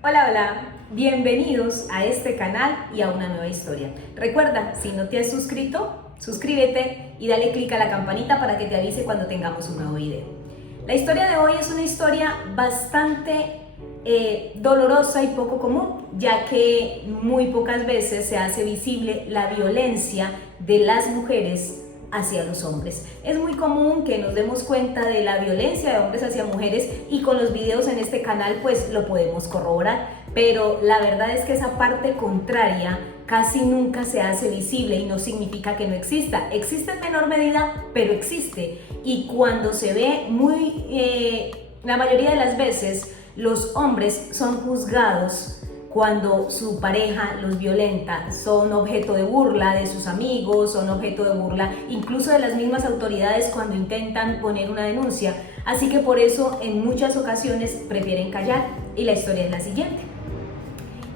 Hola, hola, bienvenidos a este canal y a una nueva historia. Recuerda, si no te has suscrito, suscríbete y dale click a la campanita para que te avise cuando tengamos un nuevo video. La historia de hoy es una historia bastante dolorosa y poco común, ya que muy pocas veces se hace visible la violencia de las mujeres hacia los hombres. Es muy común que nos demos cuenta de la violencia de hombres hacia mujeres y con los videos en este canal pues lo podemos corroborar, pero la verdad es que esa parte contraria casi nunca se hace visible y no significa que no exista. Existe en menor medida, pero existe, y cuando se ve la mayoría de las veces los hombres son juzgados cuando su pareja los violenta, son objeto de burla de sus amigos, son objeto de burla incluso de las mismas autoridades cuando intentan poner una denuncia. Así que por eso en muchas ocasiones prefieren callar, y la historia es la siguiente.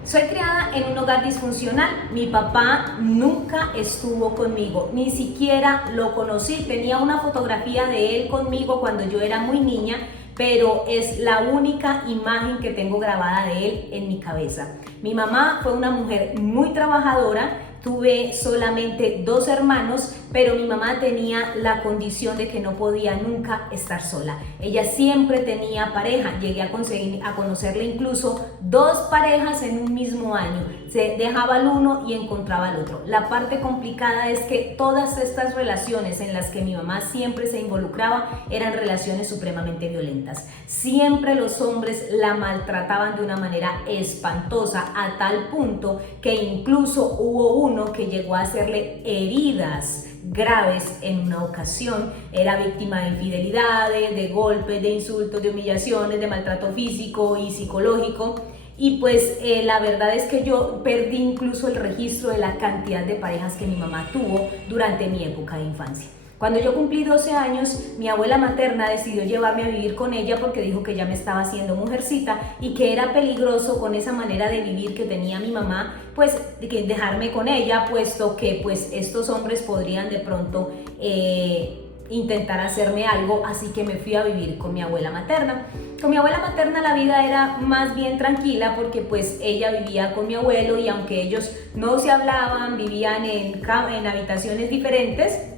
Soy criada en un hogar disfuncional. Mi papá nunca estuvo conmigo, ni siquiera lo conocí. Tenía una fotografía de él conmigo cuando yo era muy niña, pero es la única imagen que tengo grabada de él en mi cabeza. Mi mamá fue una mujer muy trabajadora. Tuve solamente 2 hermanos, pero mi mamá tenía la condición de que no podía nunca estar sola. Ella siempre tenía pareja. Llegué a conocerle incluso 2 parejas en un mismo año. Se dejaba el uno y encontraba el otro. La parte complicada es que todas estas relaciones en las que mi mamá siempre se involucraba eran relaciones supremamente violentas. Siempre los hombres la maltrataban de una manera espantosa, a tal punto que incluso hubo uno que llegó a hacerle heridas graves en una ocasión. Era víctima de infidelidades, de golpes, de insultos, de humillaciones, de maltrato físico y psicológico. Y pues la verdad es que yo perdí incluso el registro de la cantidad de parejas que mi mamá tuvo durante mi época de infancia. Cuando yo cumplí 12 años, mi abuela materna decidió llevarme a vivir con ella porque dijo que ya me estaba haciendo mujercita y que era peligroso con esa manera de vivir que tenía mi mamá, pues dejarme con ella, puesto que pues estos hombres podrían de pronto intentar hacerme algo. Así que me fui a vivir con mi abuela materna. Con mi abuela materna la vida era más bien tranquila porque pues ella vivía con mi abuelo, y aunque ellos no se hablaban, vivían en habitaciones diferentes,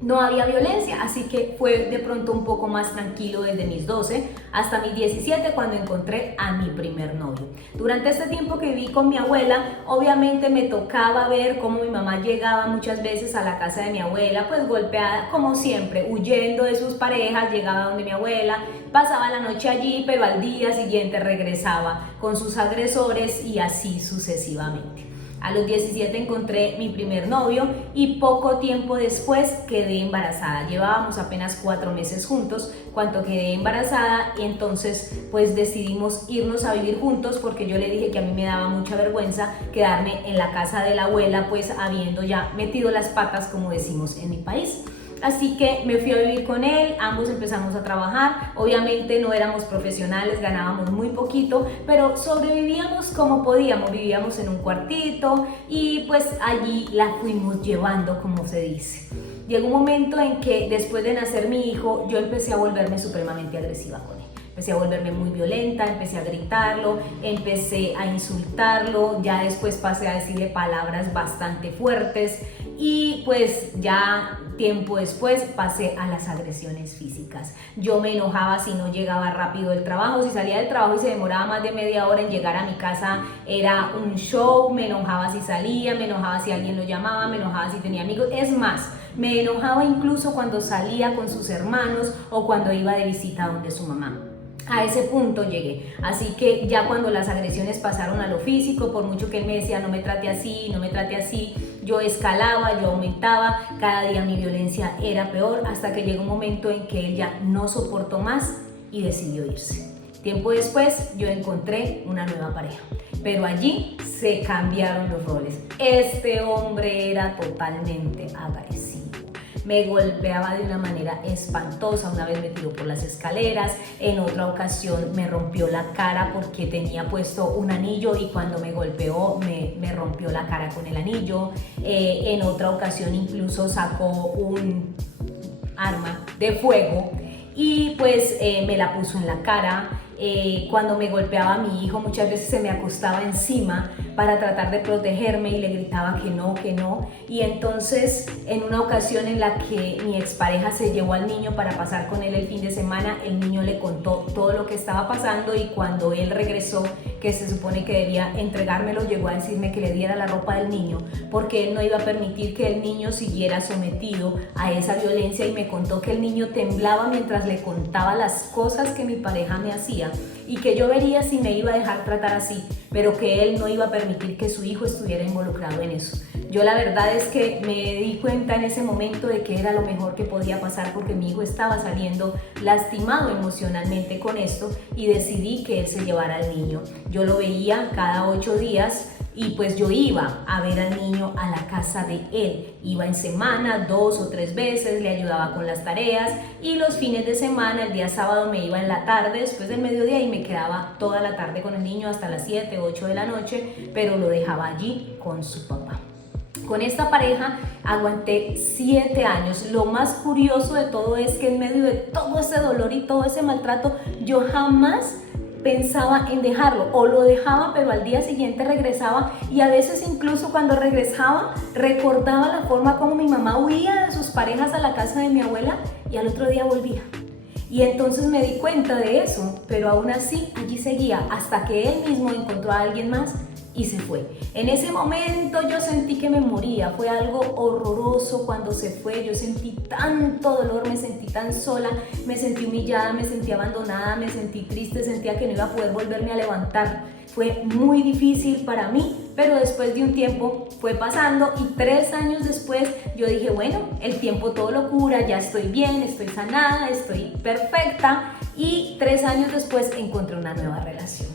no había violencia, así que fue de pronto un poco más tranquilo desde mis 12 hasta mis 17, cuando encontré a mi primer novio. Durante este tiempo que viví con mi abuela, obviamente me tocaba ver cómo mi mamá llegaba muchas veces a la casa de mi abuela, pues golpeada como siempre, huyendo de sus parejas. Llegaba donde mi abuela, pasaba la noche allí, pero al día siguiente regresaba con sus agresores, y así sucesivamente. A los 17 encontré mi primer novio y poco tiempo después quedé embarazada. Llevábamos apenas 4 meses juntos cuando quedé embarazada, y entonces pues decidimos irnos a vivir juntos, porque yo le dije que a mí me daba mucha vergüenza quedarme en la casa de la abuela, pues habiendo ya metido las patas, como decimos en mi país. Así que me fui a vivir con él, ambos empezamos a trabajar. Obviamente no éramos profesionales, ganábamos muy poquito, pero sobrevivíamos como podíamos. Vivíamos en un cuartito y pues allí la fuimos llevando, como se dice. Llegó un momento en que después de nacer mi hijo, yo empecé a volverme supremamente agresiva con él. Empecé a volverme muy violenta, empecé a gritarlo, empecé a insultarlo, ya después pasé a decirle palabras bastante fuertes, y pues ya tiempo después pasé a las agresiones físicas. Yo me enojaba si no llegaba rápido del trabajo. Si salía del trabajo y se demoraba más de media hora en llegar a mi casa, era un show. Me enojaba si salía, me enojaba si alguien lo llamaba, me enojaba si tenía amigos. Es más, me enojaba incluso cuando salía con sus hermanos o cuando iba de visita donde su mamá. A ese punto llegué. Así que ya cuando las agresiones pasaron a lo físico, por mucho que él me decía no me trate así, no me trate así, yo escalaba, yo aumentaba. Cada día mi violencia era peor, hasta que llegó un momento en que él ya no soportó más y decidió irse. Tiempo después yo encontré una nueva pareja, pero allí se cambiaron los roles. Este hombre era totalmente agresivo. Me golpeaba de una manera espantosa. Una vez me tiró por las escaleras, en otra ocasión me rompió la cara porque tenía puesto un anillo, y cuando me golpeó me rompió la cara con el anillo. En otra ocasión incluso sacó un arma de fuego y pues me la puso en la cara. cuando me golpeaba a mi hijo, muchas veces se me acostaba encima para tratar de protegerme y le gritaba que no, que no. Y entonces, en una ocasión en la que mi expareja se llevó al niño para pasar con él el fin de semana, el niño le contó todo lo que estaba pasando, y cuando él regresó, que se supone que debía entregármelo, llegó a decirme que le diera la ropa del niño, porque él no iba a permitir que el niño siguiera sometido a esa violencia, y me contó que el niño temblaba mientras le contaba las cosas que mi pareja me hacía, y que yo vería si me iba a dejar tratar así, pero que él no iba a permitir que su hijo estuviera involucrado en eso. Yo la verdad es que me di cuenta en ese momento de que era lo mejor que podía pasar, porque mi hijo estaba saliendo lastimado emocionalmente con esto, y decidí que él se llevara al niño. Yo lo veía cada 8 días, y pues yo iba a ver al niño a la casa de él. Iba en semana 2 o 3 veces, le ayudaba con las tareas, y los fines de semana, el día sábado me iba en la tarde después del mediodía, y me quedaba toda la tarde con el niño hasta las 7, 8 de la noche, pero lo dejaba allí con su papá. Con esta pareja aguanté 7 años. Lo más curioso de todo es que en medio de todo ese dolor y todo ese maltrato, yo jamás pensaba en dejarlo, o lo dejaba, pero al día siguiente regresaba, y a veces incluso cuando regresaba recordaba la forma como mi mamá huía de sus parejas a la casa de mi abuela, y al otro día volvía. Y entonces me di cuenta de eso, pero aún así allí seguía, hasta que él mismo encontró a alguien más y se fue. En ese momento yo sentí que me moría, fue algo horroroso cuando se fue. Yo sentí tanto dolor, me sentí tan sola, me sentí humillada, me sentí abandonada, me sentí triste, sentía que no iba a poder volverme a levantar. Fue muy difícil para mí, pero después de un tiempo fue pasando, y 3 años después yo dije, bueno, el tiempo todo lo cura, ya estoy bien, estoy sanada, estoy perfecta, y 3 años después encontré una nueva relación.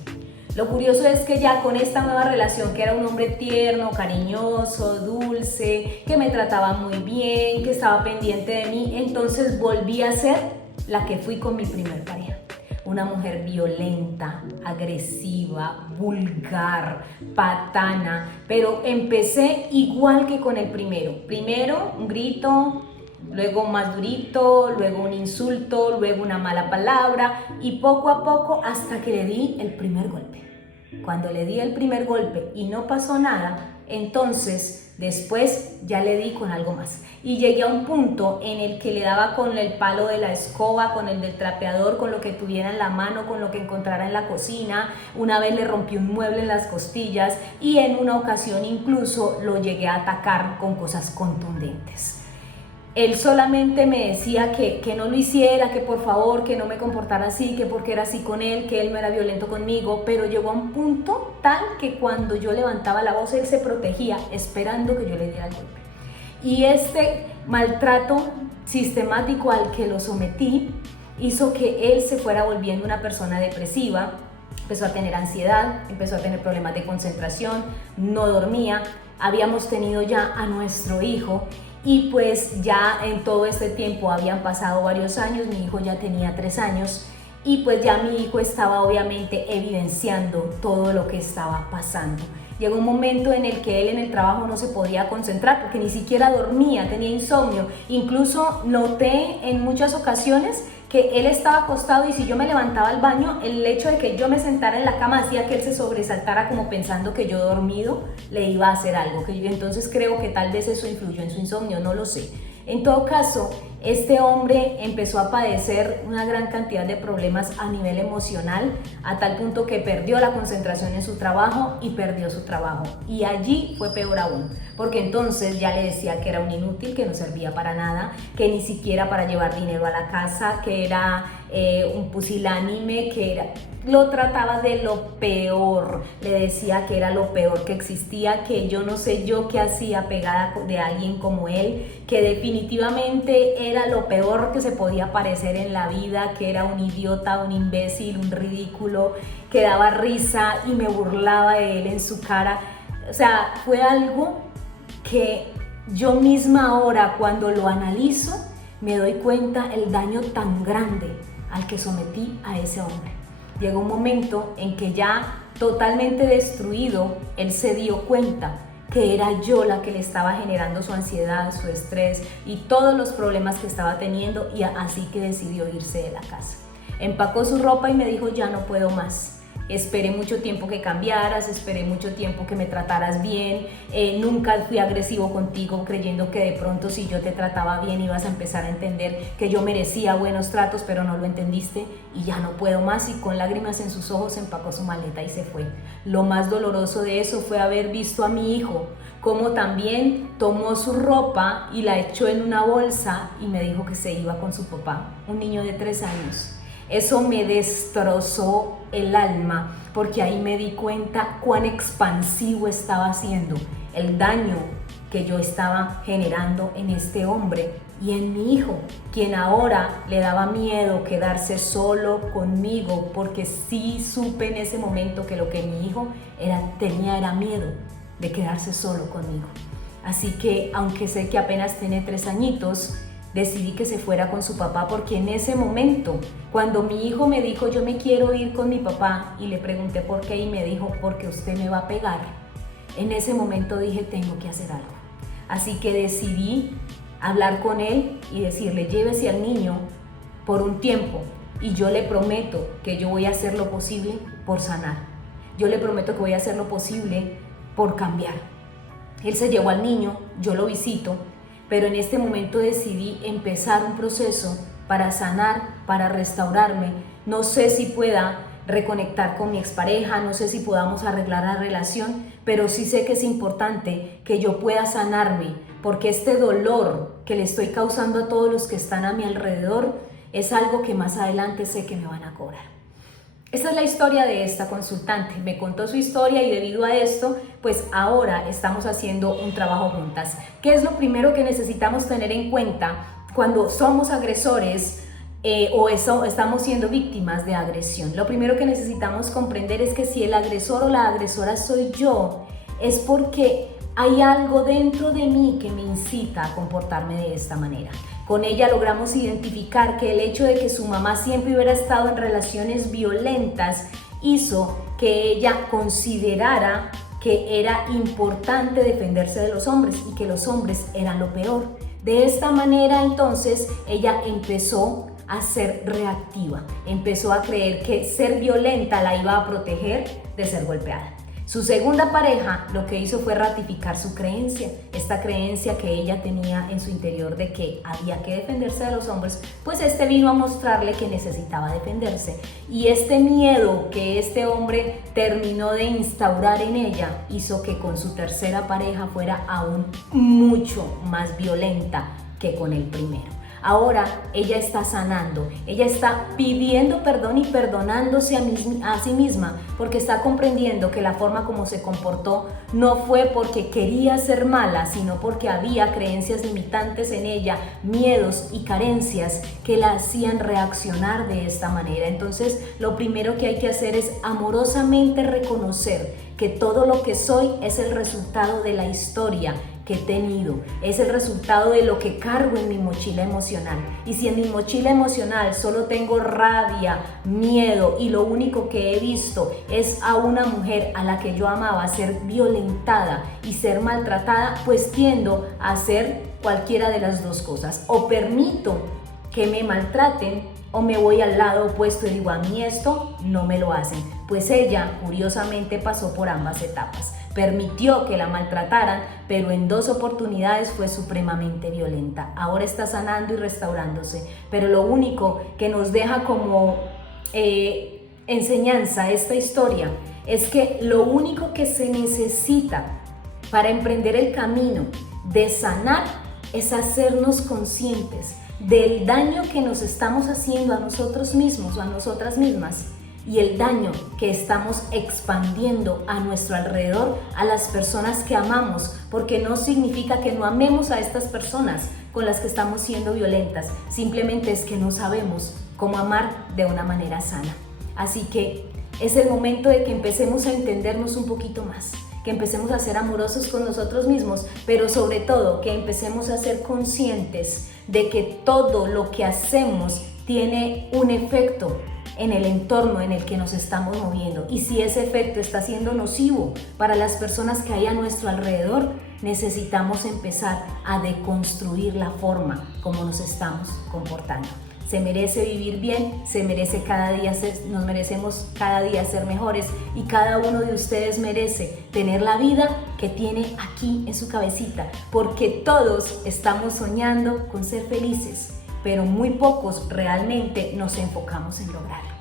Lo curioso es que ya con esta nueva relación, que era un hombre tierno, cariñoso, dulce, que me trataba muy bien, que estaba pendiente de mí, entonces volví a ser la que fui con mi primer pareja. Una mujer violenta, agresiva, vulgar, patana, pero empecé igual que con el primero. Primero un grito, luego más durito, luego un insulto, luego una mala palabra, y poco a poco hasta que le di el primer golpe. Cuando le di el primer golpe y no pasó nada, entonces después ya le di con algo más, y llegué a un punto en el que le daba con el palo de la escoba, con el del trapeador, con lo que tuviera en la mano, con lo que encontrara en la cocina. Una vez le rompí un mueble en las costillas, y en una ocasión incluso lo llegué a atacar con cosas contundentes. Él solamente me decía que no lo hiciera, que por favor, que no me comportara así, que porque era así con él, que él no era violento conmigo, pero llegó a un punto tal que cuando yo levantaba la voz, él se protegía esperando que yo le diera el golpe. Y este maltrato sistemático al que lo sometí hizo que él se fuera volviendo una persona depresiva. Empezó a tener ansiedad, empezó a tener problemas de concentración, no dormía. Habíamos tenido ya a nuestro hijo, y pues ya en todo este tiempo habían pasado varios años. Mi hijo ya tenía 3 años, y pues ya mi hijo estaba obviamente evidenciando todo lo que estaba pasando. Llegó un momento en el que él en el trabajo no se podía concentrar porque ni siquiera dormía, tenía insomnio. Incluso noté en muchas ocasiones que él estaba acostado, y si yo me levantaba al baño, el hecho de que yo me sentara en la cama hacía que él se sobresaltara, como pensando que yo dormido le iba a hacer algo. Entonces creo que tal vez eso influyó en su insomnio, no lo sé. En todo caso, este hombre empezó a padecer una gran cantidad de problemas a nivel emocional, a tal punto que perdió la concentración en su trabajo y perdió su trabajo. Y allí fue peor aún, porque entonces ya le decía que era un inútil, que no servía para nada, que ni siquiera para llevar dinero a la casa, que era un pusilánime, lo trataba de lo peor, le decía que era lo peor que existía, que yo no sé yo qué hacía pegada de alguien como él, que definitivamente era lo peor que se podía parecer en la vida, que era un idiota, un imbécil, un ridículo, que daba risa y me burlaba de él en su cara. O sea, fue algo que yo misma ahora, cuando lo analizo, me doy cuenta el daño tan grande al que sometí a ese hombre. Llegó un momento en que ya totalmente destruido, él se dio cuenta que era yo la que le estaba generando su ansiedad, su estrés y todos los problemas que estaba teniendo, y así que decidió irse de la casa. empacó su ropa y me dijo, ya no puedo más. Esperé mucho tiempo que cambiaras, esperé mucho tiempo que me trataras bien, nunca fui agresivo contigo creyendo que de pronto si yo te trataba bien ibas a empezar a entender que yo merecía buenos tratos, pero no lo entendiste y ya no puedo más. Y con lágrimas en sus ojos empacó su maleta y se fue. Lo más doloroso de eso fue haber visto a mi hijo como también tomó su ropa y la echó en una bolsa y me dijo que se iba con su papá, un niño de 3 años. Eso me destrozó el alma porque ahí me di cuenta cuán expansivo estaba siendo el daño que yo estaba generando en este hombre y en mi hijo, quien ahora le daba miedo quedarse solo conmigo, porque sí supe en ese momento que lo que mi hijo tenía era miedo de quedarse solo conmigo. Así que aunque sé que apenas tiene 3 añitos, decidí que se fuera con su papá, porque en ese momento, cuando mi hijo me dijo yo me quiero ir con mi papá y le pregunté por qué y me dijo porque usted me va a pegar, en ese momento dije tengo que hacer algo. Así que decidí hablar con él y decirle llévese al niño por un tiempo y yo le prometo que yo voy a hacer lo posible por sanar. Yo le prometo que voy a hacer lo posible por cambiar. Él se llevó al niño, yo lo visito, pero en este momento decidí empezar un proceso para sanar, para restaurarme. No sé si pueda reconectar con mi expareja, no sé si podamos arreglar la relación, pero sí sé que es importante que yo pueda sanarme, porque este dolor que le estoy causando a todos los que están a mi alrededor es algo que más adelante sé que me van a cobrar. Esta es la historia de esta consultante. Me contó su historia y debido a esto, pues ahora estamos haciendo un trabajo juntas. ¿Qué es lo primero que necesitamos tener en cuenta cuando somos agresores o estamos siendo víctimas de agresión? Lo primero que necesitamos comprender es que si el agresor o la agresora soy yo, es porque hay algo dentro de mí que me incita a comportarme de esta manera. Con ella logramos identificar que el hecho de que su mamá siempre hubiera estado en relaciones violentas hizo que ella considerara que era importante defenderse de los hombres y que los hombres eran lo peor. De esta manera entonces ella empezó a ser reactiva, empezó a creer que ser violenta la iba a proteger de ser golpeada. Su segunda pareja lo que hizo fue ratificar su creencia, esta creencia que ella tenía en su interior de que había que defenderse de los hombres, pues este vino a mostrarle que necesitaba defenderse. Y este miedo que este hombre terminó de instaurar en ella hizo que con su tercera pareja fuera aún mucho más violenta que con el primero. Ahora ella está sanando, ella está pidiendo perdón y perdonándose a sí misma, porque está comprendiendo que la forma como se comportó no fue porque quería ser mala, sino porque había creencias limitantes en ella, miedos y carencias que la hacían reaccionar de esta manera. Entonces, lo primero que hay que hacer es amorosamente reconocer que todo lo que soy es el resultado de la historia que he tenido, es el resultado de lo que cargo en mi mochila emocional. Y si en mi mochila emocional solo tengo rabia, miedo y lo único que he visto es a una mujer a la que yo amaba ser violentada y ser maltratada, pues tiendo a hacer cualquiera de las dos cosas. O permito que me maltraten o me voy al lado opuesto y digo, a mí esto no me lo hacen. Pues ella curiosamente pasó por ambas etapas. Permitió que la maltrataran, pero en 2 oportunidades fue supremamente violenta. Ahora está sanando y restaurándose, pero lo único que nos deja como enseñanza esta historia es que lo único que se necesita para emprender el camino de sanar es hacernos conscientes del daño que nos estamos haciendo a nosotros mismos o a nosotras mismas y el daño que estamos expandiendo a nuestro alrededor a las personas que amamos, porque no significa que no amemos a estas personas con las que estamos siendo violentas, simplemente es que no sabemos cómo amar de una manera sana. Así que es el momento de que empecemos a entendernos un poquito más, que empecemos a ser amorosos con nosotros mismos, pero sobre todo que empecemos a ser conscientes de que todo lo que hacemos tiene un efecto en el entorno en el que nos estamos moviendo, y si ese efecto está siendo nocivo para las personas que hay a nuestro alrededor, necesitamos empezar a deconstruir la forma como nos estamos comportando. se merece vivir bien, se merece nos merecemos cada día ser mejores y cada uno de ustedes merece tener la vida que tiene aquí en su cabecita, porque todos estamos soñando con ser felices, pero muy pocos realmente nos enfocamos en lograrlo.